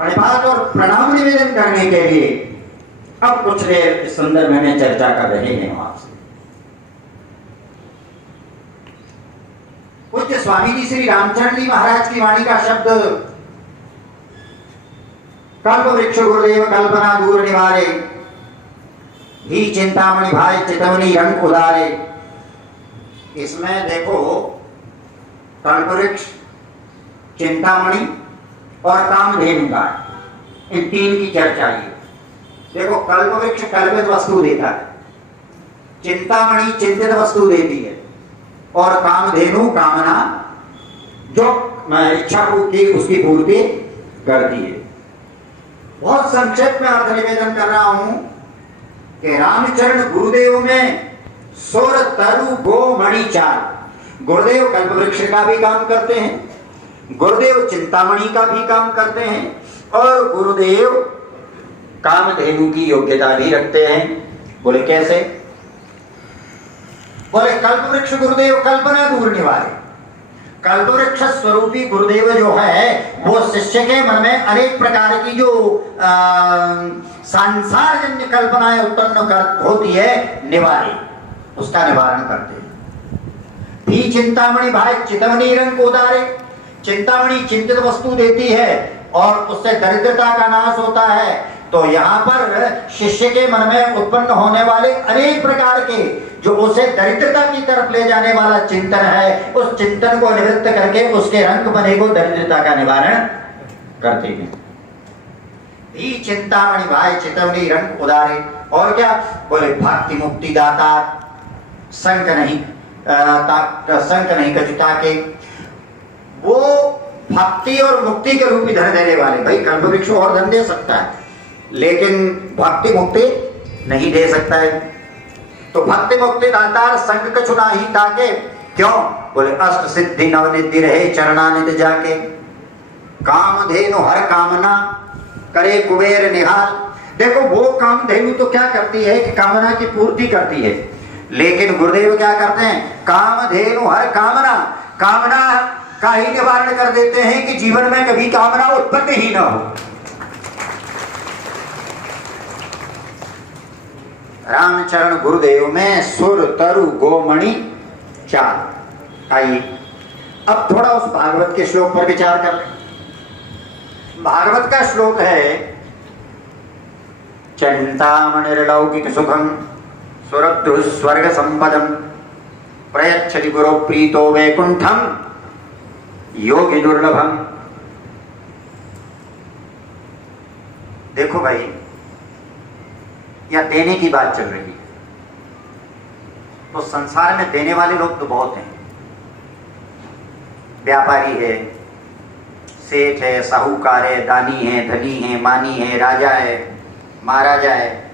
प्रणिपात और प्रणाम निवेदन करने के लिए अब कुछ देर इस संदर्भ में चर्चा कर रहे हैं आपसे। पूज्य स्वामी जी श्री रामचरण जी महाराज की वाणी का शब्द कल्प वृक्ष गुरुदेव कल्पना दूर निवारे, ही चिंतामणि भाई चितवनी रंग उदारे। इसमें देखो कल्प वृक्ष, चिंतामणि और कामधेनु का, इन तीन की चर्चा है। देखो कल्प वृक्ष कल्पित वस्तु देता है, चिंतामणि चिंतित वस्तु देती है, और कामधेनु कामना जो इच्छा की उसकी पूर्ति करती है। बहुत संक्षेप में अर्थ निवेदन कर रहा हूं कि रामचरण गुरुदेव में सोर तरु गो मणि चार। गुरुदेव कल्प वृक्ष का भी काम करते हैं, गुरुदेव चिंतामणि का भी काम करते हैं, और गुरुदेव कामधेनु की योग्यता भी रखते हैं। बोले कैसे? बोले कल्प वृक्ष गुरुदेव कल्पना दूर निवारे। कल्प वृक्ष स्वरूपी गुरुदेव जो है वो शिष्य के मन में अनेक प्रकार की जो संसारजन्य कल्पनाएं उत्पन्न होती है, निवारे, उसका निवारण करते हैं। भी चिंतामणि भाई चितवनी रंग उदारे। चिंतामणि चिंतित वस्तु देती है और उससे दरिद्रता का नाश होता है। तो यहाँ पर शिष्य के मन में उत्पन्न होने वाले अनेक प्रकार के जो उसे दरिद्रता की तरफ ले जाने वाला चिंतन है, उस चिंतन को निवृत्त करके उसके रंग बने को दरिद्रता का निवारण करते हैं। भी चिंतामणि भाई चितवनी रंग उदारे। और क्या? बोले भक्ति मुक्ति दाता, संक नहीं कचुता के। वो भक्ति और मुक्ति के रूप में धन देने वाले। भाई कल्प वृक्ष और धन दे सकता है, लेकिन भक्ति मुक्ति नहीं दे सकता है। तो भक्ति मुक्ति दातार संग कछु नाही ताके। क्यों? बोले अष्ट सिद्धि नवनिधि रहे चरणानिधि जाके। कामधेनु हर कामना करे कुबेर निहाल। देखो वो कामधेनु तो क्या करती है कि कामना की पूर्ति करती है, लेकिन गुरुदेव क्या करते हैं? कामधेनु हर कामना, कामना का ही निवारण कर देते हैं कि जीवन में कभी कामना उत्पन्न ही ना हो। रामचरण गुरुदेव में सुर तरु गोमणि चार। आइए अब थोड़ा उस भागवत के श्लोक पर विचार कर लें। भागवत का श्लोक है चिंतामणिर्लौकिक सुखम सुरद्रु स्वर्ग संपदम प्रयच्छति गुरु प्रीतो वैकुंठम योगी दुर्लभम। देखो भाई, या देने की बात चल रही है, तो संसार में देने वाले लोग तो बहुत हैं। व्यापारी है, सेठ है, साहूकार है, दानी है, धनी है, मानी है, राजा है, महाराजा है।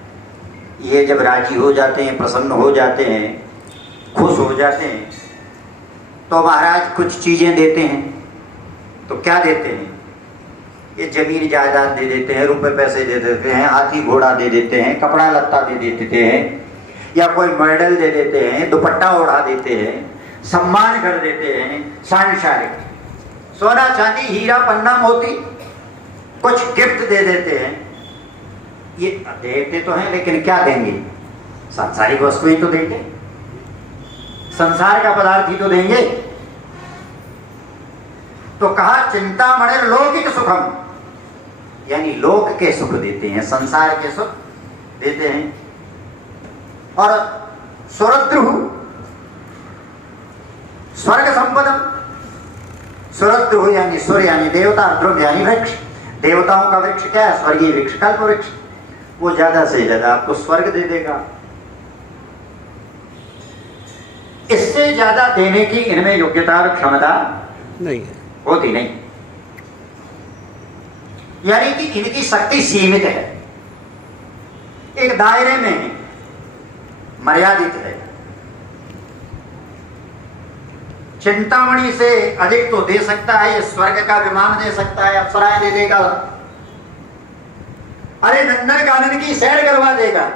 ये जब राजी हो जाते हैं, प्रसन्न हो जाते हैं, खुश हो जाते हैं, तो महाराज कुछ चीजें देते हैं। तो क्या देते हैं? ये जमीन जायदाद दे देते हैं, रुपए पैसे दे देते हैं, हाथी घोड़ा दे देते हैं, कपड़ा लत्ता दे देते हैं, या कोई मेडल दे देते हैं, दुपट्टा ओढ़ा देते हैं, सम्मान कर देते हैं, सांसारिक सोना चांदी हीरा पन्ना मोती कुछ गिफ्ट दे देते हैं। ये देते तो हैं, लेकिन क्या देंगे? सांसारिक वस्तुएं तो देंगे, संसार का पदार्थ ही तो देंगे। तो कहा चिंतामणि लौकिक सुखम, यानी लोक के सुख देते हैं, संसार के सुख देते हैं। और सुरद्रु स्वर्ग संपदम। सुरद्रु यानी सूर्य यानी देवता, ध्रुव यानी वृक्ष। देवताओं का वृक्ष क्या है? स्वर्गीय वृक्ष, कल्प वृक्ष। वो ज्यादा से ज्यादा आपको स्वर्ग दे देगा। इससे ज्यादा देने की इनमें योग्यता और क्षमता नहीं है, होती नहीं। यानी कि इनकी शक्ति सीमित है, एक दायरे में मर्यादित है। चिंतामणि से अधिक तो दे सकता है, ये स्वर्ग का विमान दे सकता है, अप्सराएं दे देगा, अरे नंदन कानन की सैर करवा देगा,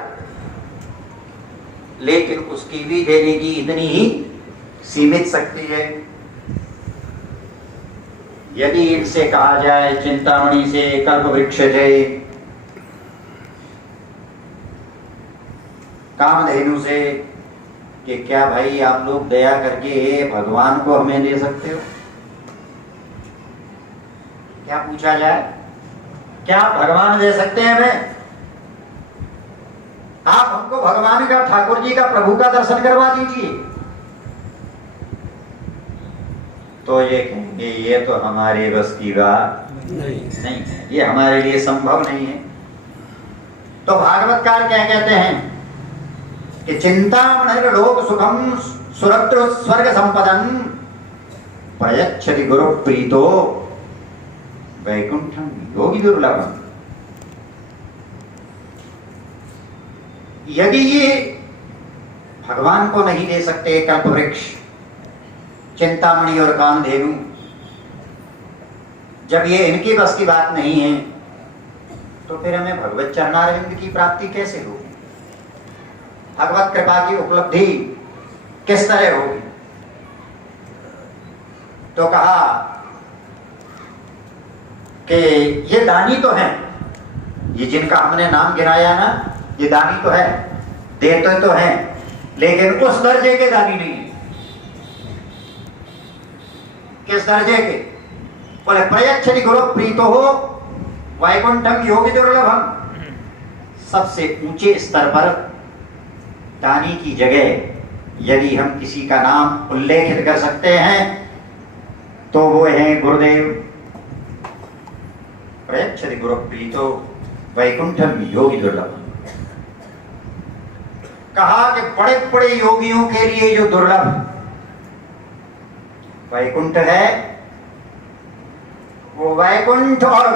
लेकिन उसकी भी देने की इतनी ही सीमित शक्ति है। यदि इनसे कहा जाए चिंतामणि से, कल्प वृक्ष से, कामधेनु से कि क्या भाई आप लोग दया करके भगवान को हमें दे सकते हो? क्या पूछा जाए? क्या भगवान दे सकते हैं हमें? आप हमको भगवान का, ठाकुर जी का, प्रभु का दर्शन करवा दीजिए। तो ये कहेंगे ये तो हमारे बस की बात नहीं है, ये हमारे लिए संभव नहीं है। तो भागवतकार क्या कहते हैं कि चिंतामणिर लोक सुखम सुरत्र स्वर्ग संपदं प्रयच्छति गुरु प्रीतो वैकुंठम योगी दुर्लभम। यदि ये भगवान को नहीं दे सकते कल्पवृक्ष, चिंतामणि और कामधेनु, जब ये इनकी बस की बात नहीं है, तो फिर हमें भगवत चरणारविंद की प्राप्ति कैसे होगी? भगवत कृपा की उपलब्धि किस तरह होगी? तो कहा कि ये दानी तो हैं, ये जिनका हमने नाम गिनाया ना, ये दानी तो है, देते तो हैं, लेकिन उस दर्जे के दानी नहीं है। किस दर्जे के? बोले प्रयच्छति गुरु प्रीतो हो वैकुंठम योगी दुर्लभम। सबसे ऊंचे स्तर पर दानी की जगह यदि हम किसी का नाम उल्लेखित कर सकते हैं तो वो है गुरुदेव। प्रयच्छति गुरु प्रीतो वैकुंठम योगी दुर्लभम। कहा कि बड़े बड़े योगियों के लिए जो दुर्लभ वैकुंठ है, वो वैकुंठ और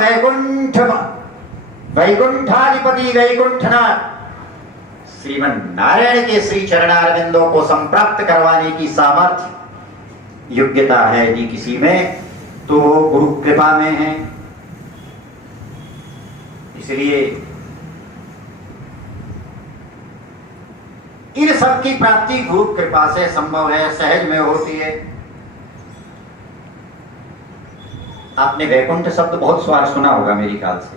वैकुंठाधिपति वैकुंठनाथ श्रीमन नारायण के श्री चरणारविंदों को संप्राप्त करवाने की सामर्थ्य, योग्यता है यदि किसी में, तो वो गुरु कृपा में है। इसलिए इन सब की प्राप्ति गुरु कृपा से संभव है, सहज में होती है। आपने वैकुंठ शब्द बहुत बार सुना होगा मेरी ख्याल से।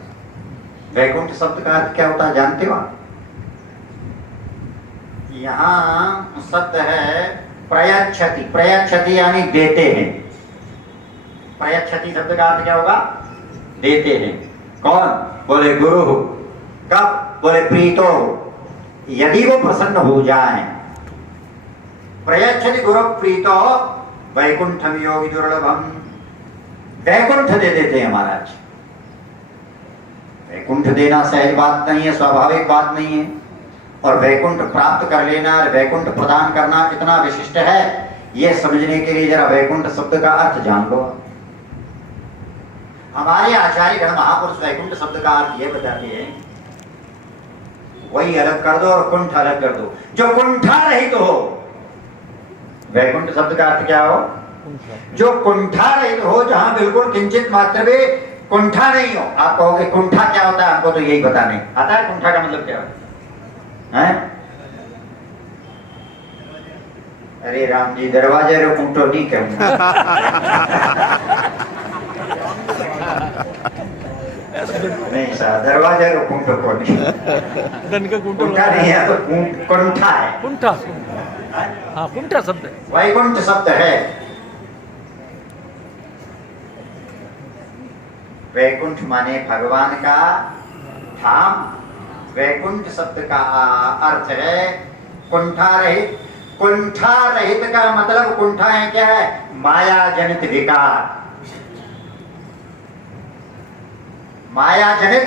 वैकुंठ शब्द का अर्थ क्या होता है जानते हो आप? यहां शब्द है प्रयच्छति। प्रयच्छति यानी देते हैं। प्रयच्छति शब्द का अर्थ क्या होगा? देते हैं। कौन? बोले गुरु। कब? बोले प्रीतो, यदि वो प्रसन्न हो जाए। प्रयच्छति गुरु प्रीतो वैकुंठम योगी दुर्लभम। वैकुंठ दे देते हैं महाराज। वैकुंठ देना सहज बात नहीं है, स्वाभाविक बात नहीं है। और वैकुंठ प्राप्त कर लेना, वैकुंठ प्रदान करना इतना विशिष्ट है, यह समझने के लिए जरा वैकुंठ शब्द का अर्थ जान लो। हमारे आचार्य गण महापुरुष वैकुंठ शब्द का अर्थ यह बताते हैं, वही अलग कर दो और कुंठ अलग कर दो, जो कुंठा रहित हो। वैकुंठ शब्द का अर्थ क्या हो? जो कुंठा रहित हो, जहां बिल्कुल किंचित मात्र भी कुंठा नहीं हो। आप कहोगे कुंठा क्या होता है? हमको तो यही पता नहीं आता है कुंठा का मतलब क्या है? अरे राम जी, दरवाजे रो कुंठो नहीं कहूंगा। नहीं सर, दरवाजे रो कुंठो को नहीं। कुंठा नहीं है तो कुंठा है। कुंठा, हाँ कुंठा शब्द है। वैकुंठ शब्द है। वैकुंठ माने भगवान का धाम। वैकुंठ शब्द का अर्थ है कुंठा रहित। कुंठा रहित का मतलब, कुंठा है क्या है? माया जनित विकार। माया जनित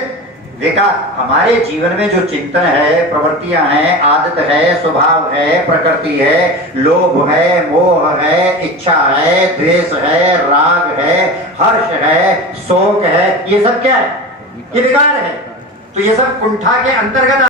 विकार। हमारे जीवन में जो चिंतन है, प्रवृत्तियां हैं, आदत है, स्वभाव है, प्रकृति है, लोभ है, मोह है, इच्छा है, द्वेष है, राग है, हर्ष है, शोक है, ये सब क्या है? ये विकार है। तो ये सब कुंठा के अंतर्गत